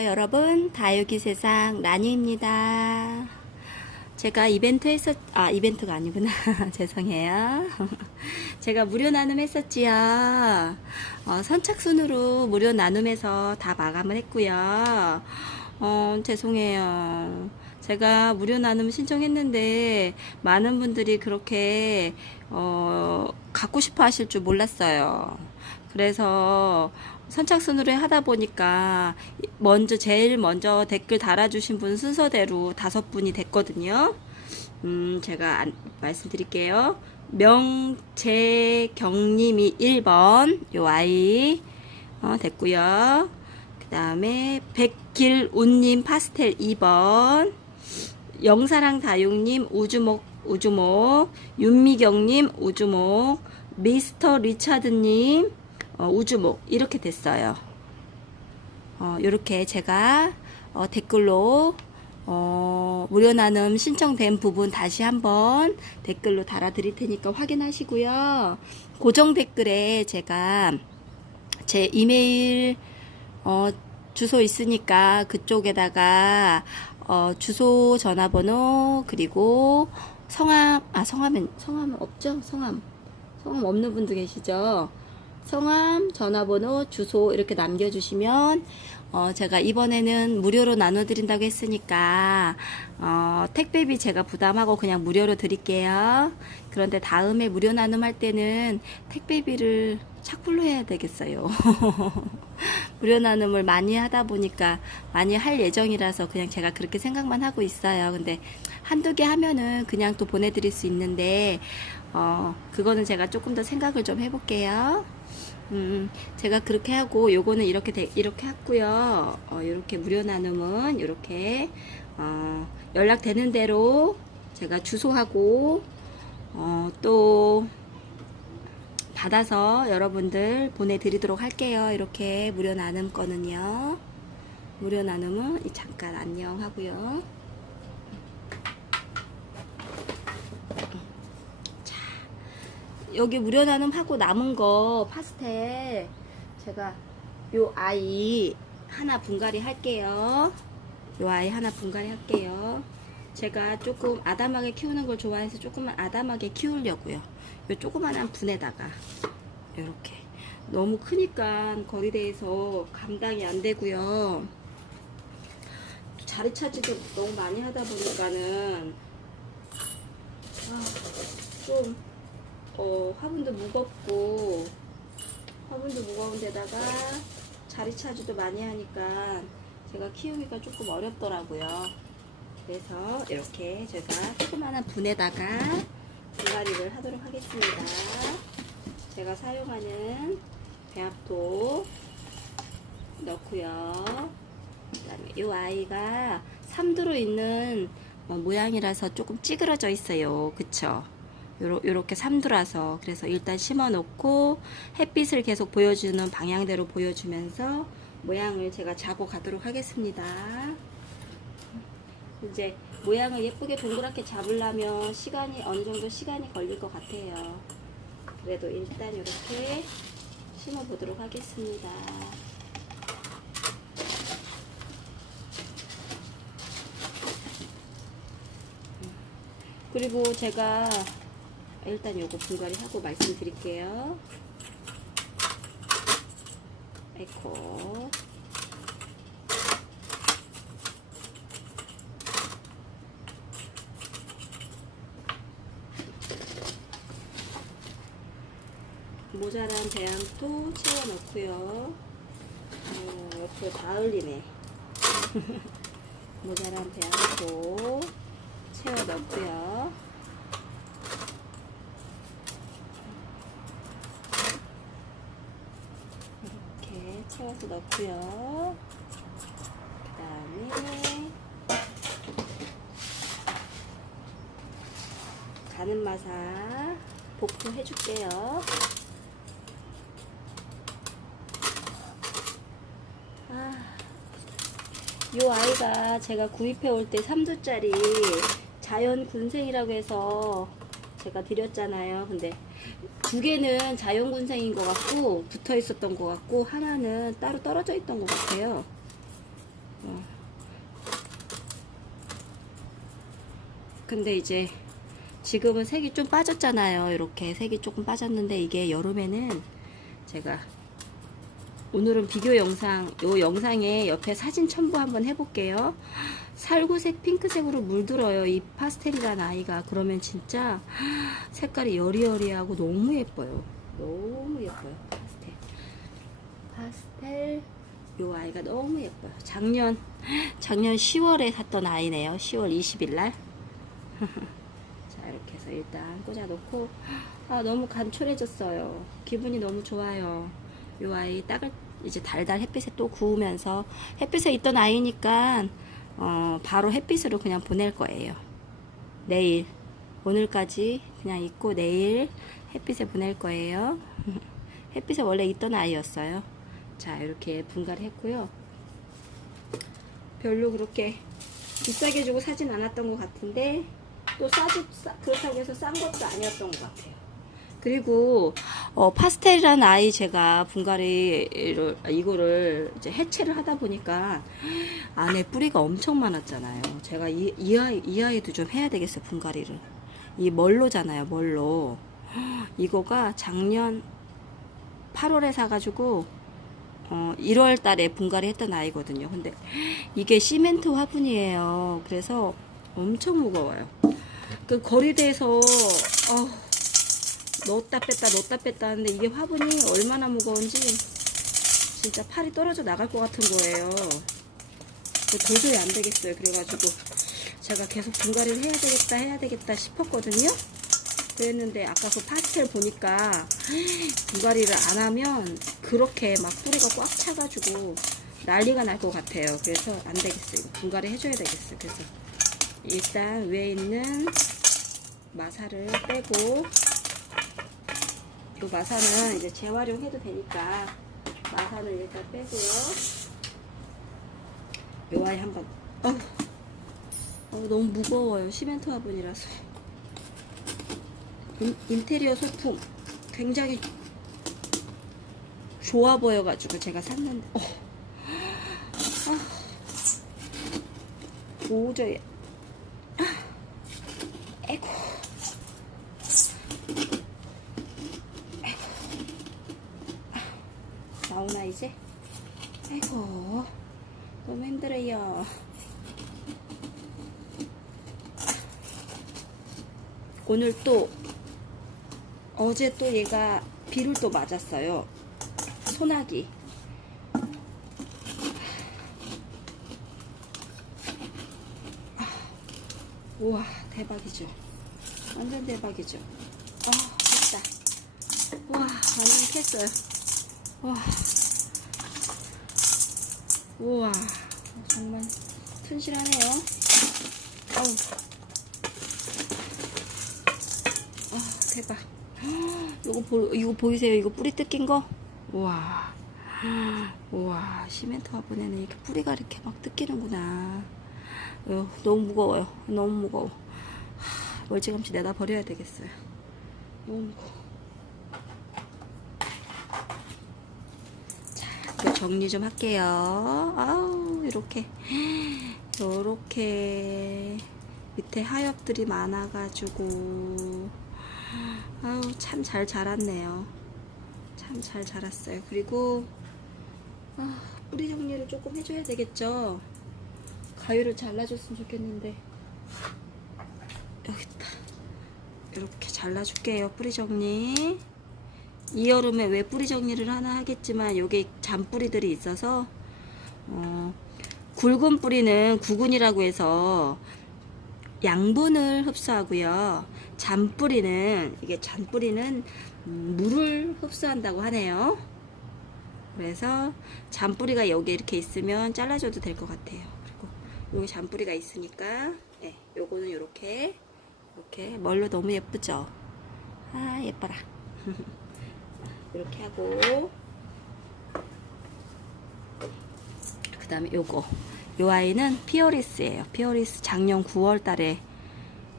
여러분, 다육이 세상 라니입니다. 제가 이벤트 했었, 아, 이벤트가 아니구나. 죄송해요. 제가 무료 나눔 했었지요. 어, 선착순으로 무료 나눔해서 다 마감을 했고요. 어, 죄송해요. 제가 무료 나눔 신청했는데 많은 분들이 그렇게 어, 갖고 싶어 하실 줄 몰랐어요. 그래서 선착순으로 하다 보니까 먼저 제일 먼저 댓글 달아주신 분 순서대로 다섯 분이 됐거든요. 음, 제가 안- 말씀드릴게요. 명재경님이 1번 요 아이 어, 됐고요. 그 다음에 백길운님 파스텔 2번 영사랑 다육님 우주목 우주목 윤미경님 우주목 미스터 리차드님 어, 우주목 이렇게 됐어요. 어, 이렇게 제가 어, 댓글로 어, 무료 나눔 신청된 부분 다시 한번 댓글로 달아드릴 테니까 확인하시고요. 고정 댓글에 제가 제 이메일 어, 주소 있으니까 그쪽에다가 어, 주소, 전화번호 그리고 성함 아 성함은 성함은 없죠? 성함 성함 없는 분도 계시죠? 성함, 전화번호, 주소 이렇게 남겨주시면 어, 제가 이번에는 무료로 나눠드린다고 했으니까 어, 택배비 제가 부담하고 그냥 무료로 드릴게요. 그런데 다음에 무료 나눔할 때는 택배비를 착불로 해야 되겠어요. 무료 나눔을 많이 하다 보니까 많이 할 예정이라서 그냥 제가 그렇게 생각만 하고 있어요. 근데 한두 개 하면은 그냥 또 보내드릴 수 있는데 어, 그거는 제가 조금 더 생각을 좀 해볼게요. 음, 제가 그렇게 하고 요거는 이렇게 돼- 이렇게 했고요. 어, 이렇게 무료 나눔은 이렇게 어, 연락되는 대로 제가 주소하고 어, 또 받아서 여러분들 보내드리도록 할게요. 이렇게 무료 나눔 거는요. 무료 나눔은 이 잠깐 안녕 하고요. 여기 무료 나눔 하고 남은 거 파스텔 제가 요 아이 하나 분갈이 할게요. 요 아이 하나 분갈이 할게요. 제가 조금 아담하게 키우는 걸 좋아해서 조금만 아담하게 키우려고요. 요 조그만한 분에다가 이렇게 너무 크니까 거리대에서 감당이 안 되고요. 자리 차지도 너무 많이 하다 보니까는 아, 좀 어, 화분도 무겁고 화분도 무거운 데다가 자리 차지도 많이 하니까 제가 키우기가 조금 어렵더라고요. 그래서 이렇게 제가 조그마한 분에다가 분갈이를 하도록 하겠습니다. 제가 사용하는 배합도 넣고요. 그다음에 이 아이가 삼두로 있는 어, 모양이라서 조금 찌그러져 있어요. 그쵸? 요렇게 삼두라서 그래서 일단 심어 놓고 햇빛을 계속 보여주는 방향대로 보여주면서 모양을 제가 잡아 가도록 하겠습니다. 이제 모양을 예쁘게 동그랗게 잡으려면 시간이 어느 정도 시간이 걸릴 것 같아요. 그래도 일단 이렇게 심어 보도록 하겠습니다. 그리고 제가 일단 요거 분갈이 하고 말씀드릴게요. 에코. 모자란 배양토 채워 넣고요. 어, 옆으로 다 흘리네. 모자란 배양토 채워 넣고요. 채워서 넣고요. 그 다음에 가는 마사 복도 해줄게요. 아, 요 아이가 제가 구입해 올 때 3두짜리 자연 군생이라고 해서 제가 드렸잖아요. 근데 두 개는 자연 군생인 것 같고 붙어 있었던 것 같고 하나는 따로 떨어져 있던 것 같아요. 어. 근데 이제 지금은 색이 좀 빠졌잖아요. 이렇게 색이 조금 빠졌는데 이게 여름에는 제가 오늘은 비교 영상, 요 영상에 옆에 사진 첨부 한번 해볼게요. 살구색, 핑크색으로 물들어요. 이 파스텔이란 아이가. 그러면 진짜 색깔이 여리여리하고 너무 예뻐요. 너무 예뻐요. 파스텔. 파스텔. 요 아이가 너무 예뻐요. 작년, 작년 10월에 샀던 아이네요. 10월 20일 날. 자, 이렇게 해서 일단 꽂아놓고, 아, 너무 간촐해졌어요. 기분이 너무 좋아요. 요 아이 딱을 이제 달달 햇빛에 또 구우면서 햇빛에 있던 아이니까 어, 바로 햇빛으로 그냥 보낼 거예요. 내일 오늘까지 그냥 있고 내일 햇빛에 보낼 거예요. 햇빛에 원래 있던 아이였어요. 자 이렇게 분갈이 했고요. 별로 그렇게 비싸게 주고 사진 않았던 것 같은데 또 싸지 싸, 그렇다고 해서 싼 것도 아니었던 것 같아요. 그리고 어, 파스텔이라는 아이 제가 분갈이를 아, 이거를 이제 해체를 하다 보니까 안에 뿌리가 엄청 많았잖아요. 제가 이, 이 아이 이 아이도 좀 해야 되겠어요 분갈이를. 이 멀로잖아요 멀로. 이거가 작년 8월에 사가지고 어, 1월 달에 분갈이 했던 아이거든요. 근데 이게 시멘트 화분이에요. 그래서 엄청 무거워요. 그 거리대에서 어, 넣었다 뺐다 넣었다 뺐다 하는데 이게 화분이 얼마나 무거운지 진짜 팔이 떨어져 나갈 것 같은 거예요. 도저히 안 되겠어요. 그래가지고 제가 계속 분갈이를 해야 되겠다 해야 되겠다 싶었거든요. 그랬는데 아까 그 파스텔 보니까 분갈이를 안 하면 그렇게 막 뿌리가 꽉 차가지고 난리가 날 것 같아요. 그래서 안 되겠어요. 분갈이 해줘야 되겠어요. 그래서 일단 위에 있는 마사를 빼고 이 마사는 이제 재활용해도 되니까 마사를 일단 빼고요. 요 아이 한번 어, 어, 너무 무거워요. 시멘트 화분이라서. 인, 인테리어 소품 굉장히 좋아 보여가지고 제가 샀는데 어. 아. 도저히 아. 에고 나오나 이제? 아이고 너무 힘들어요 오늘 또 어제 또 얘가 비를 또 맞았어요. 소나기. 우와 대박이죠. 완전 대박이죠. 아 됐다. 우와 완전 캤어요. 와. 우와 정말 튼실하네요. 어우 아 대박 이거 보 이거 보이세요? 이거 뿌리 뜯긴 거? 우와. 우와 시멘트 화분에는 이렇게 뿌리가 이렇게 막 뜯기는구나. 어, 너무 무거워요. 너무 무거워. 하, 멀찌감치 내다 버려야 되겠어요. 너무 무거워. 그 정리 좀 할게요. 아우, 이렇게, 요렇게, 밑에 하엽들이 많아가지고, 아우, 참 잘 자랐네요. 참 잘 자랐어요. 그리고, 아, 뿌리 정리를 조금 해줘야 되겠죠? 가위를 잘라줬으면 좋겠는데, 여기 있다. 이렇게 잘라줄게요. 뿌리 정리. 이 여름에 왜 뿌리 정리를 하나 하겠지만 여기 잔뿌리들이 있어서 어, 굵은 뿌리는 구근이라고 해서 양분을 흡수하고요. 잔뿌리는 이게 잔뿌리는 음, 물을 흡수한다고 하네요. 그래서 잔뿌리가 여기 이렇게 있으면 잘라줘도 될 것 같아요. 그리고 여기 잔뿌리가 있으니까 네, 요거는 이렇게 이렇게 멀로 너무 예쁘죠? 아 예뻐라. 이렇게 하고 그 다음에 요거 요 아이는 피어리스예요 피어리스 작년 9월 달에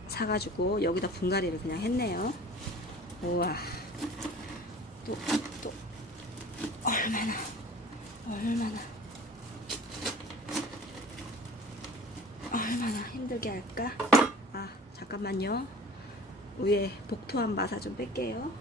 사가지고 여기다 분갈이를 그냥 했네요 우와 또 또 얼마나 얼마나 얼마나 힘들게 할까? 아, 잠깐만요. 위에 복토한 마사 좀 뺄게요.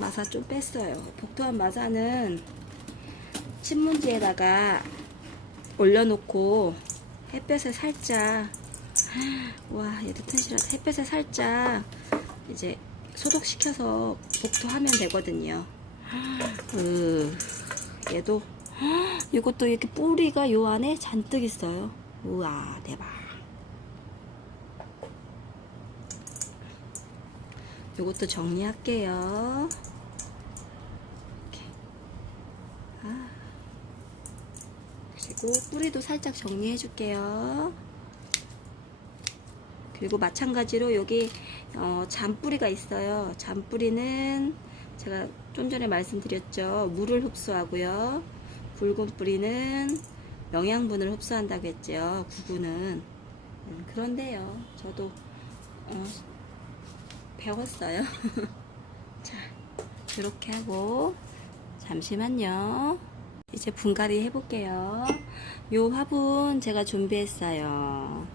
마사 좀 뺐어요. 복토한 마사는 신문지에다가 올려놓고 햇볕에 살짝 와 얘도 튼실하다. 햇볕에 살짝 이제 소독시켜서 복토하면 되거든요. 으, 얘도 이것도 이렇게 뿌리가 요 안에 잔뜩 있어요. 우와 대박. 요것도 정리할게요 이렇게. 아. 그리고 뿌리도 살짝 정리해 줄게요. 그리고 마찬가지로 여기 어, 잔뿌리가 있어요. 잔뿌리는 제가 좀 전에 말씀드렸죠. 물을 흡수하고요. 붉은 뿌리는 영양분을 흡수한다고 했죠. 구구는 음, 그런데요. 저도 어, 배웠어요. 자, 이렇게 하고 잠시만요. 이제 분갈이 해볼게요. 요 화분 제가 준비했어요.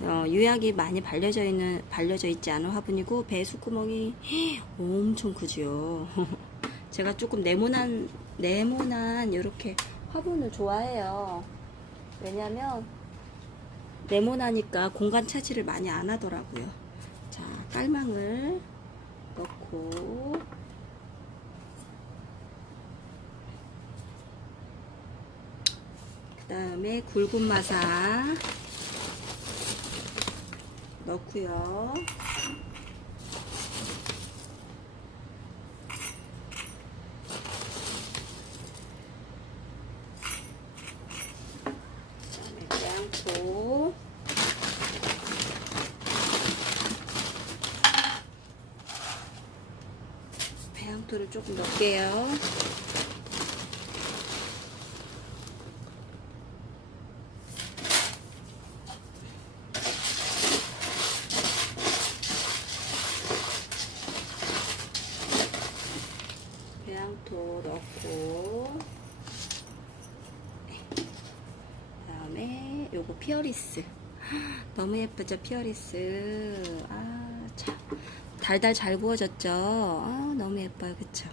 어, 유약이 많이 발려져 있는 발려져 있지 않은 화분이고 배수 구멍이 엄청 크지요. 제가 조금 네모난 네모난 이렇게 화분을 좋아해요. 왜냐면 네모나니까 공간 차지를 많이 안 하더라고요. 자, 깔망을 넣고 다음에 굵은 마사 넣고요. 배양토를 조금 넣을게요. 배양토 넣고 그다음에 요거 피어리스. 너무 예쁘죠 피어리스. 아 참. 달달 잘 구워졌죠? 아, 너무 예뻐요 그쵸?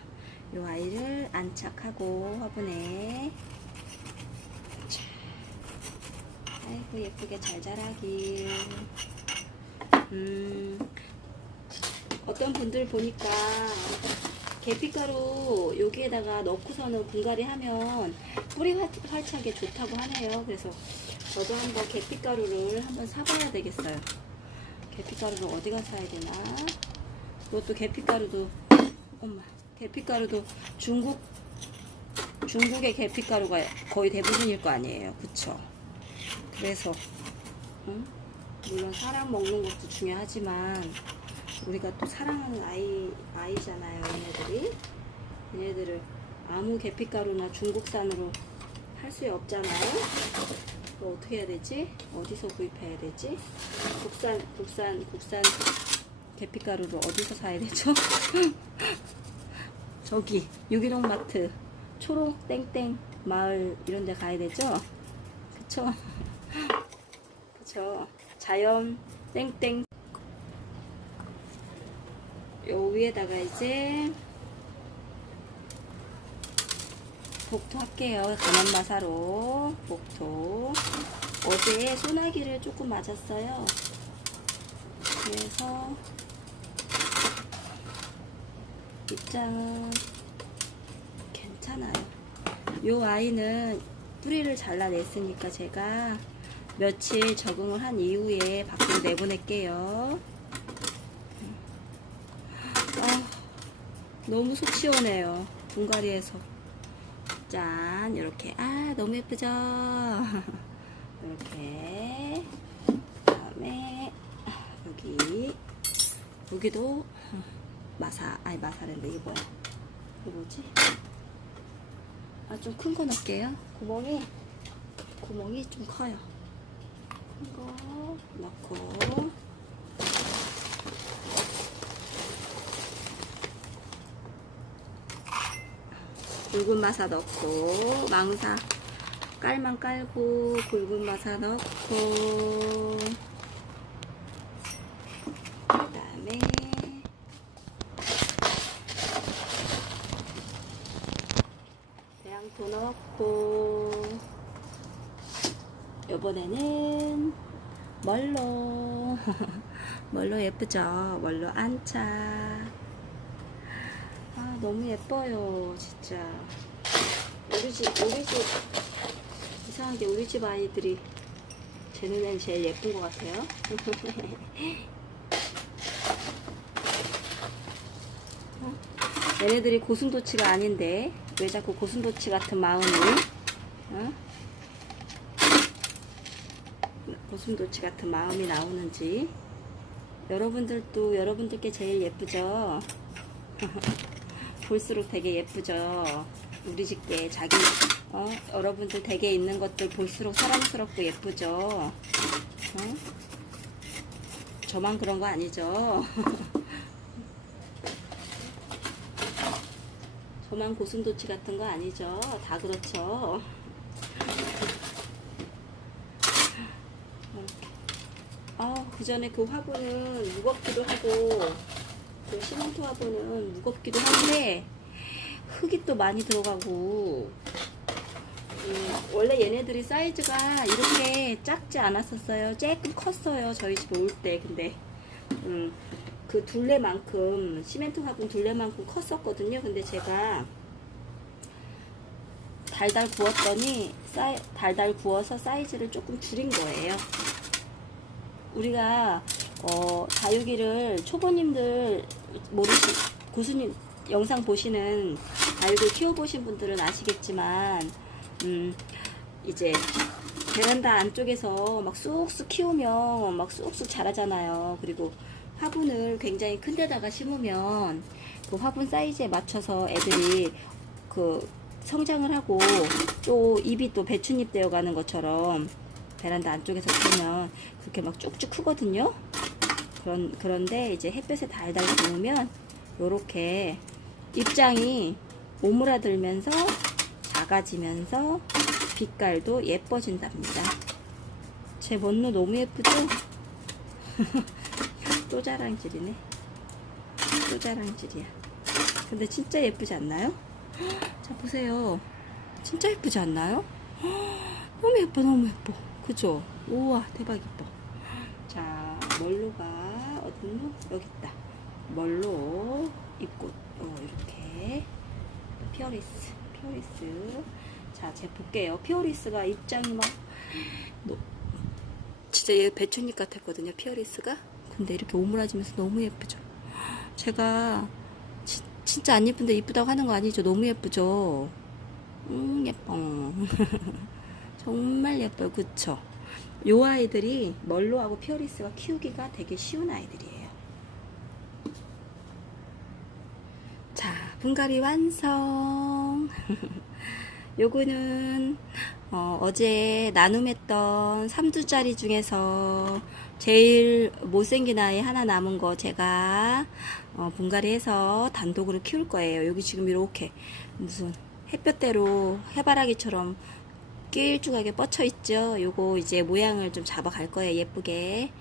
요 아이를 안착하고 화분에. 자, 아이고 예쁘게 잘 자라길. 음. 어떤 분들 보니까 계피가루 여기에다가 넣고서는 분갈이 하면 뿌리 활- 활착에 좋다고 하네요. 그래서 저도 한번 계피가루를 한번 사봐야 되겠어요. 계피가루를 어디 가서 사야 되나? 이것도 계피가루도 엄마 계피가루도 중국 중국의 계피가루가 거의 대부분일 거 아니에요. 그쵸? 그래서 응? 물론 사람 먹는 것도 중요하지만 우리가 또 사랑하는 아이 아이잖아요, 얘네들이. 얘네들을 아무 계피가루나 중국산으로 할 수 없잖아요. 뭐 어떻게 해야 되지? 어디서 구입해야 되지? 국산 국산 국산 계피가루를 어디서 사야 되죠? 저기 유기농 마트 초록 땡땡 마을 이런 데 가야 되죠? 그쵸? 그쵸? 자연 땡땡 요 위에다가 이제 복토 할게요. 간원마사로 복토. 어제 소나기를 조금 맞았어요. 그래서 입장은 괜찮아요. 요 아이는 뿌리를 잘라냈으니까 제가 며칠 적응을 한 이후에 밖으로 내보낼게요. 아, 너무 속 시원해요. 분갈이에서. 짠, 이렇게. 아, 너무 예쁘죠? 이렇게. 그 다음에, 여기. 여기도 마사, 아니, 마사랜데, 이게 뭐야? 이게 뭐지? 아, 좀 큰 거 넣을게요. 구멍이, 구멍이 좀 커요. 큰 거 넣고. 굵은 마사 넣고 망사 깔만 깔고 굵은 마사 넣고 그 다음에 대양토 넣고 이번에는 멀로? 멀로 예쁘죠? 멀로? 안차 아 너무 예뻐요 진짜 우리 집 우리 집 이상하게 우리 집 아이들이 제 눈엔 제일 예쁜 것 같아요 어? 얘네들이 고슴도치가 아닌데 왜 자꾸 고슴도치 같은 마음이 어? 고슴도치 같은 마음이 나오는지 여러분들도 여러분들께 제일 예쁘죠 볼수록 되게 예쁘죠 우리 집게 자기 어? 여러분들 댁에 있는 것들 볼수록 사랑스럽고 예쁘죠 어? 저만 그런 거 아니죠 저만 고슴도치 같은 거 아니죠 다 그렇죠 아, 그 전에 그 화분은 무겁기도 하고, 그 시멘트 화분은 무겁기도 한데, 흙이 또 많이 들어가고, 음, 원래 얘네들이 사이즈가 이렇게 작지 않았었어요. 조금 컸어요. 저희 집에 올 때. 근데, 음, 그 둘레만큼, 시멘트 화분 둘레만큼 컸었거든요. 근데 제가 달달 구웠더니, 사이, 달달 구워서 사이즈를 조금 줄인 거예요. 우리가 어, 다육이를 초보님들 모르시 고수님 영상 보시는 다육을 키워보신 분들은 아시겠지만 음, 이제 베란다 안쪽에서 막 쑥쑥 키우면 막 쑥쑥 자라잖아요. 그리고 화분을 굉장히 큰 데다가 심으면 그 화분 사이즈에 맞춰서 애들이 그 성장을 하고 또 잎이 또 배춧잎 되어가는 것처럼 베란다 안쪽에서 보면 그렇게 막 쭉쭉 크거든요. 그런, 그런데 이제 햇볕에 달달 구우면 요렇게 입장이 오므라들면서 작아지면서 빛깔도 예뻐진답니다. 제 원루 너무 예쁘죠? 또 자랑질이네. 또 자랑질이야. 근데 진짜 예쁘지 않나요? 자, 보세요. 진짜 예쁘지 않나요? 너무 예뻐, 너무 예뻐. 그죠? 우와, 대박 예뻐. 자, 멀로가 어딨노? 여기 있다. 멀로 잎꽃. 어, 이렇게. 피어리스, 피어리스. 자, 제가 볼게요. 피어리스가 입장이 막, 너, 진짜 얘 배춧잎 같았거든요. 피어리스가. 근데 이렇게 오므라지면서 너무 예쁘죠. 제가 지- 진짜 안 예쁜데 이쁘다고 하는 거 아니죠? 너무 예쁘죠? 음, 예뻐. 정말 예뻐요. 그쵸? 요 아이들이 멀로하고 피어리스가 키우기가 되게 쉬운 아이들이에요. 자, 분갈이 완성. 요거는 어, 제 나눔했던 3두짜리 중에서 제일 못생긴 아이 하나 남은 거 제가 어, 분갈이 해서 단독으로 키울 거예요. 여기 지금 이렇게 무슨 햇볕대로 해바라기처럼 길쭉하게 뻗쳐 있죠. 요거 이제 모양을 좀 잡아 갈 거예요. 예쁘게.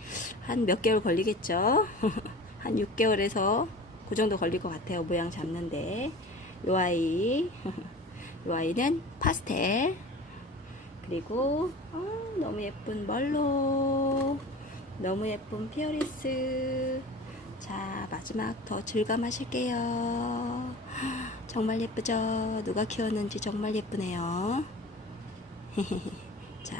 한 몇 개월 걸리겠죠. 한 6개월에서 그 정도 걸릴 것 같아요. 모양 잡는데. 요 아이. 요 아이는 파스텔. 그리고 아, 너무 예쁜 멀로. 너무 예쁜 피어리스. 자, 마지막 더 즐감하실게요. 정말 예쁘죠? 누가 키웠는지 정말 예쁘네요. 자,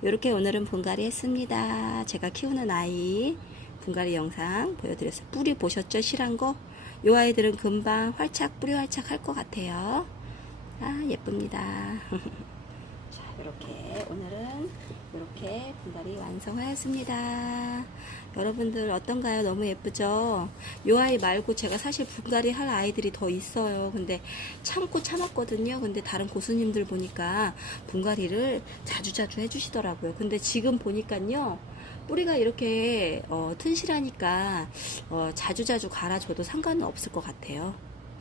이렇게 오늘은 분갈이 했습니다. 제가 키우는 아이 분갈이 영상 보여드렸어요. 뿌리 보셨죠? 실한 거? 이 아이들은 금방 활착, 뿌리 활착 할것 같아요. 아, 예쁩니다. 자, 이렇게 오늘은 이렇게 분갈이 완성하였습니다. 여러분들 어떤가요? 너무 예쁘죠? 이 아이 말고 제가 사실 분갈이 할 아이들이 더 있어요. 근데 참고 참았거든요. 근데 다른 고수님들 보니까 분갈이를 자주자주 해주시더라고요. 근데 지금 보니까요. 뿌리가 이렇게 어, 튼실하니까 어, 자주자주 갈아줘도 상관은 없을 것 같아요.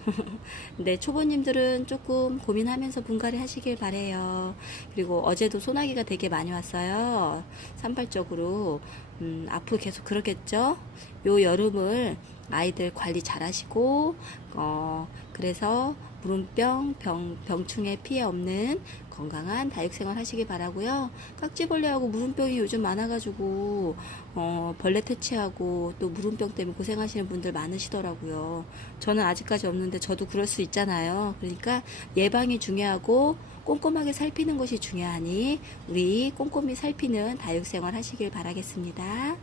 근데 초보님들은 조금 고민하면서 분갈이 하시길 바래요. 그리고 어제도 소나기가 되게 많이 왔어요. 산발적으로 음, 앞으로 계속 그러겠죠. 요 여름을 아이들 관리 잘 하시고 어 그래서 물음병 병, 병충해 피해 없는 건강한 다육생활 하시기 바라고요. 깍지벌레하고 물음병이 요즘 많아가지고 어, 벌레 퇴치하고 또 물음병 때문에 고생하시는 분들 많으시더라고요. 저는 아직까지 없는데 저도 그럴 수 있잖아요. 그러니까 예방이 중요하고 꼼꼼하게 살피는 것이 중요하니 우리 꼼꼼히 살피는 다육생활 하시길 바라겠습니다.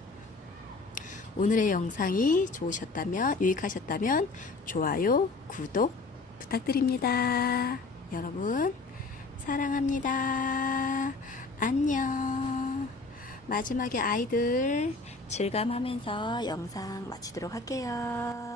오늘의 영상이 좋으셨다면, 유익하셨다면, 좋아요, 구독 부탁드립니다. 여러분, 사랑합니다. 안녕. 마지막에 아이들 질감하면서 영상 마치도록 할게요.